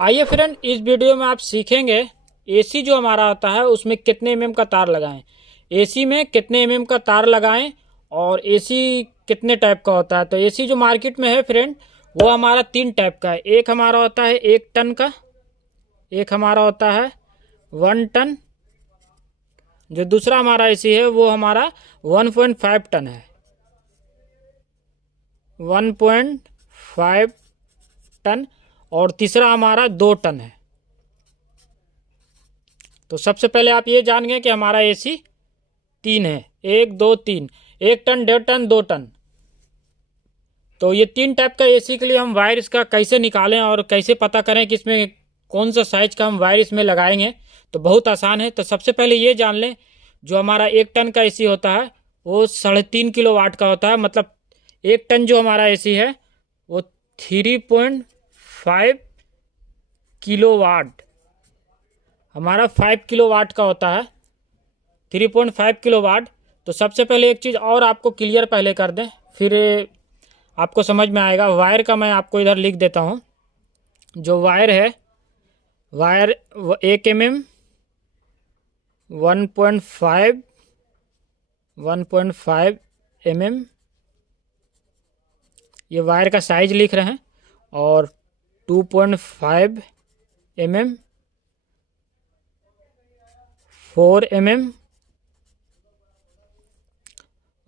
आइए फ्रेंड, इस वीडियो में आप सीखेंगे एसी जो हमारा होता है उसमें कितने एमएम का तार लगाएं, एसी में कितने एमएम का तार लगाएं और एसी कितने टाइप का होता है। तो एसी जो मार्केट में है फ्रेंड, वो हमारा 3 टाइप का है। एक हमारा होता है 1 टन का, एक हमारा होता है 1 टन, जो दूसरा हमारा एसी है वो हमारा 1.5 टन है। 1.5 टन और तीसरा हमारा 2 टन है। तो सबसे पहले आप ये जान गए कि हमारा एसी 3 है, 1 2 3, 1 टन, 1.5 टन, 2 टन। तो ये 3 टाइप का एसी के लिए हम वायर इसका कैसे निकालें और कैसे पता करें कि इसमें कौन सा साइज का हम वायर इसमें लगाएंगे, तो बहुत आसान है। तो सबसे पहले ये जान लें, जो हमारा 1 टन का एसी होता है वो 3.5 किलोवाट का होता है। मतलब 1 टन जो हमारा एसी है वो 3.5 किलोवाट, हमारा 5 किलोवाट का होता है, 3.5 किलोवाट। तो सबसे पहले एक चीज़ और आपको क्लियर पहले कर दें, फिर आपको समझ में आएगा। वायर का मैं आपको इधर लिख देता हूँ। जो वायर है, वायर 1 mm, 1.5 mm, ये वायर का साइज लिख रहे हैं। और 2.5 mm, 4 mm,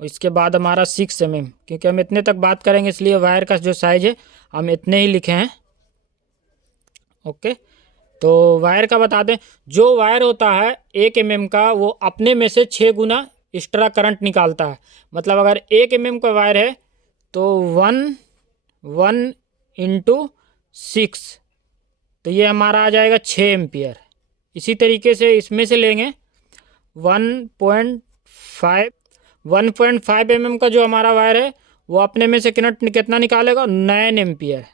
इसके बाद हमारा 6 mm। क्योंकि हम इतने तक बात करेंगे इसलिए वायर का जो साइज है हम इतने ही लिखे हैं। ओके, तो वायर का बता दें। जो वायर होता है 1 mm का, वो अपने में से 6 गुना एक्स्ट्रा करंट निकालता है। मतलब अगर 1 mm का वायर है तो 1 × 6, तो ये हमारा आ जाएगा 6 एम्पियर। इसी तरीके से इसमें से लेंगे 1.5 mm का जो हमारा वायर है वो अपने में से कितना निकालेगा, 9 एम्पियर।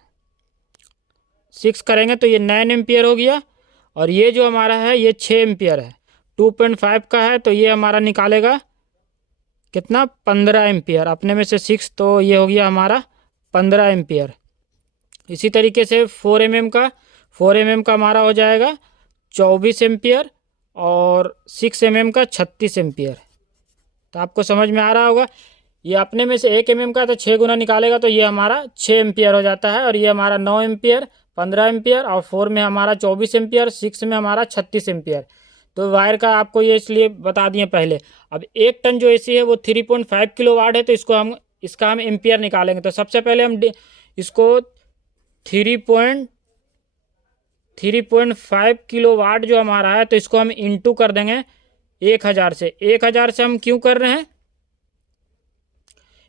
6 करेंगे तो ये 9 एम्पियर हो गया। और ये जो हमारा है ये 6 एम्पियर है, 2.5 का है, तो ये हमारा निकालेगा कितना, 15 एम्पियर। अपने में से 6, तो ये हो गया हमारा 15 एम्पियर। इसी तरीके से 4 mm का, 4 mm का हमारा हो जाएगा 24 एम्पियर और 6 mm का 36 एम्पियर। तो आपको समझ में आ रहा होगा। ये अपने में से 1 mm का तो 6 गुना निकालेगा, तो ये हमारा 6 एम्पियर हो जाता है। और ये हमारा 9 एम्पियर, 15 एम्पियर, और 4 में हमारा 24 एम्पियर, 6 में हमारा 36 एम्पियर। तो वायर का आपको ये इसलिए बता दिए पहले। अब 1 टन जो एसी है वो 3.5 किलोवाट है, तो इसका हम एम्पियर निकालेंगे। तो सबसे पहले हम इसको 3.5 किलोवाट जो हमारा है, तो इसको हम इंटू कर देंगे 1000 से। 1000 से हम क्यों कर रहे हैं,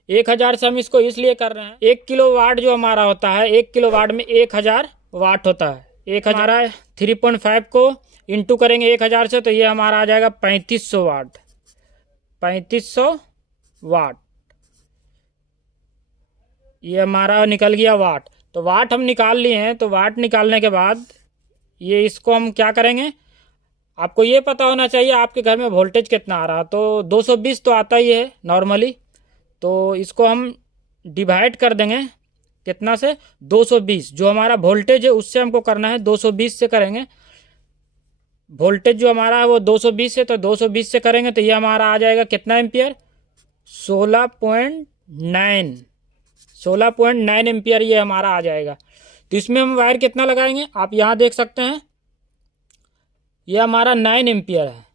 1000 से हम इसको इसलिए कर रहे हैं, 1 किलोवाट जो हमारा होता है, 1 किलोवाट में 1000 वाट होता है। 1000 3.5 को इंटू करेंगे 1000 से, तो ये हमारा आ जाएगा 3500 वाट। 3500 वाट ये हमारा निकल गया वाट। तो वाट हम निकाल लिए हैं। तो वाट निकालने के बाद ये इसको हम क्या करेंगे, आपको ये पता होना चाहिए आपके घर में वोल्टेज कितना आ रहा। तो 220 तो आता ही है नॉर्मली, तो इसको हम डिवाइड कर देंगे कितना से, 220। जो हमारा वोल्टेज है उससे हमको करना है, 220 से करेंगे। वोल्टेज जो हमारा है वो 220 है, तो 220 से करेंगे तो ये हमारा आ जाएगा कितना एम्पियर, 16.9 एम्पियर ये हमारा आ जाएगा। तो इसमें हम वायर कितना लगाएंगे, आप यहाँ देख सकते हैं, ये हमारा 9 एम्पियर है,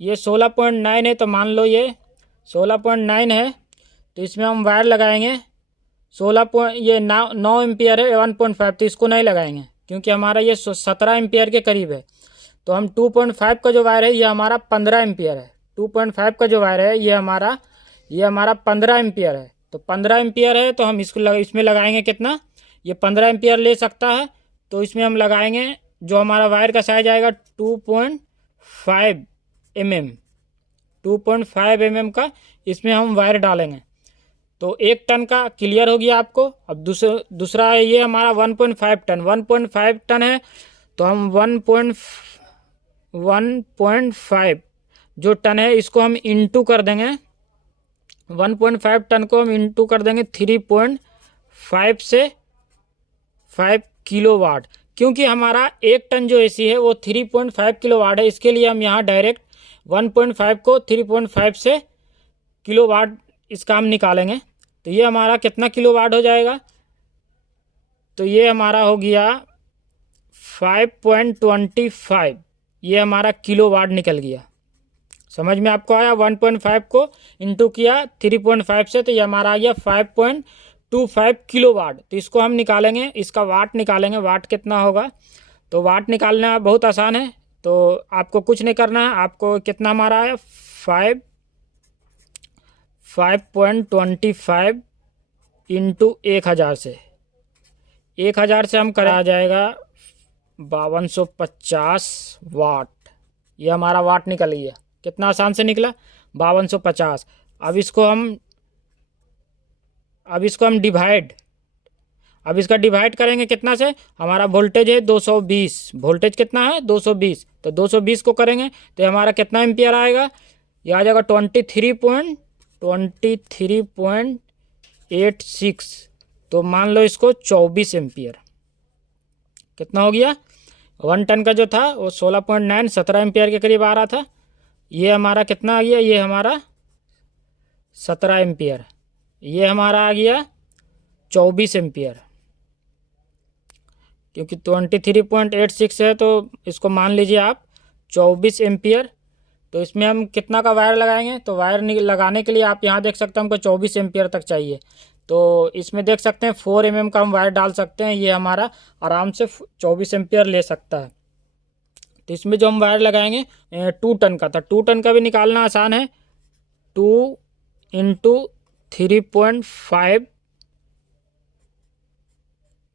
ये 16.9 है। तो मान लो ये 16.9 है, तो इसमें हम वायर लगाएंगे 9 एम्पियर है, 1.5, तो इसको नहीं लगाएंगे क्योंकि हमारा ये 17 एम्पियर के करीब है। तो हम 2.5 का जो वायर है ये हमारा 15 एम्पियर है। 2.5 का जो वायर है ये हमारा 15 एम्पियर है। तो 15 एम्पियर है, तो हम इसमें लगाएंगे कितना, ये 15 एम्पियर ले सकता है। तो इसमें हम लगाएंगे, जो हमारा वायर का साइज आएगा 2.5 mm, 2.5 mm का इसमें हम वायर डालेंगे। तो 1 टन का क्लियर हो गया आपको। अब दूसरा ये हमारा 1.5 टन, 1.5 टन है, तो हम 1.5 जो टन है इसको हम इंटू कर देंगे। 1.5 टन को हम इंटू कर देंगे 3.5 से 5 किलोवाट। क्योंकि हमारा 1 टन जो एसी है वो 3.5 किलोवाट है, इसके लिए हम यहाँ डायरेक्ट 1.5 को 3.5 से किलोवाट इसका हम निकालेंगे। तो ये हमारा कितना किलोवाट हो जाएगा, तो ये हमारा हो गया 5.25, ये हमारा किलोवाट निकल गया। समझ में आपको आया? 1.5 को इंटू किया 3.5 से, तो ये हमारा आ गया 5.25 किलोवाट। तो इसको हम निकालेंगे, इसका वाट निकालेंगे, वाट कितना होगा। तो वाट निकालना बहुत आसान है, तो आपको कुछ नहीं करना है। आपको कितना हमारा है 5.25 इंटू 1000 से, 1000 से हम करा जाएगा 5250 वाट। ये हमारा वाट निकल गया। कितना आसान से निकला, 5250। अब इसको हम डिवाइड, अब इसका डिवाइड करेंगे कितना से, हमारा वोल्टेज है 220, वोल्टेज कितना है 220, तो 220 को करेंगे तो हमारा कितना एम्पियर आएगा, ये आ जाएगा 23.86। तो मान लो इसको 24 एम्पियर। कितना हो गया, 1 टन का जो था वो 16.9 17 एम्पियर के करीब आ रहा था। ये हमारा कितना आ गया, ये हमारा 17 एम्पियर, ये हमारा आ गया 24 एम्पियर। क्योंकि 23.86 है तो इसको मान लीजिए आप 24 एम्पियर। तो इसमें हम कितना का वायर लगाएंगे, तो वायर लगाने के लिए आप यहाँ देख सकते हैं हमको 24 एम्पियर तक चाहिए। तो इसमें देख सकते हैं 4 mm का हम वायर डाल सकते हैं, ये हमारा आराम से 24 एम्पियर ले सकता है। तो इसमें जो हम वायर लगाएंगे 2 टन का था, 2 टन का भी निकालना आसान है। 2 इंटू 3.5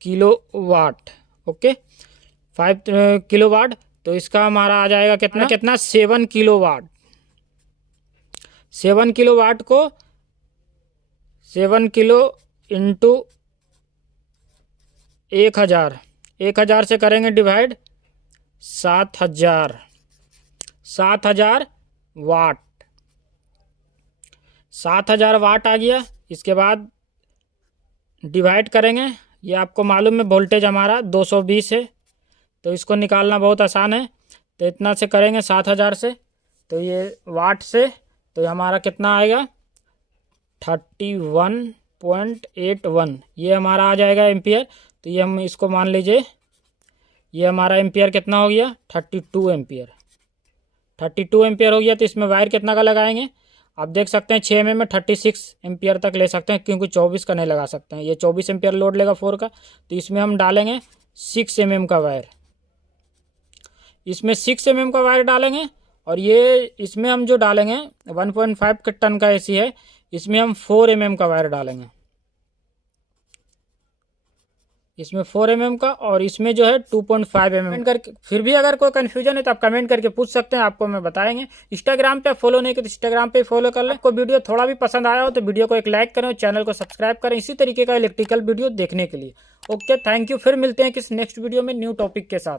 किलोवाट, ओके 5 किलोवाट। तो इसका हमारा आ जाएगा कितना 7 किलोवाट। 7 किलोवाट को 7 किलो इंटू 1000 से करेंगे डिवाइड, 7000 वाट, 7000 वाट आ गया। इसके बाद डिवाइड करेंगे, ये आपको मालूम है वोल्टेज हमारा 220 है, तो इसको निकालना बहुत आसान है। तो इतना से करेंगे 7000 से, तो ये वाट से, तो ये हमारा कितना आएगा 31.81, ये हमारा आ जाएगा एम्पियर। तो ये हम इसको मान लीजिए, ये हमारा एम्पियर कितना हो गया 32 एम्पियर, 32 एम्पियर हो गया। तो इसमें वायर कितना का लगाएंगे, आप देख सकते हैं 6 mm में 36 एम्पियर तक ले सकते हैं, क्योंकि 24 का नहीं लगा सकते हैं, ये 24 एम्पियर लोड लेगा 4 का। तो इसमें हम डालेंगे 6 mm का वायर, इसमें 6 mm का वायर डालेंगे। और ये इसमें हम जो डालेंगे 1.5 टन का एसी है, इसमें हम 4 mm का वायर डालेंगे, इसमें 4 mm का, और इसमें जो है 2.5 mm करके। फिर भी अगर कोई कन्फ्यूजन है तो आप कमेंट करके पूछ सकते हैं, आपको मैं बताएंगे। इंस्टाग्राम पे फॉलो नहीं किया तो इंस्टाग्राम पे फॉलो कर लें। आपको वीडियो थोड़ा भी पसंद आया हो तो वीडियो को एक लाइक करें और चैनल को सब्सक्राइब करें इसी तरीके का इलेक्ट्रिकल वीडियो देखने के लिए। Okay, thank you. फिर मिलते हैं किस नेक्स्ट वीडियो में न्यू टॉपिक के साथ।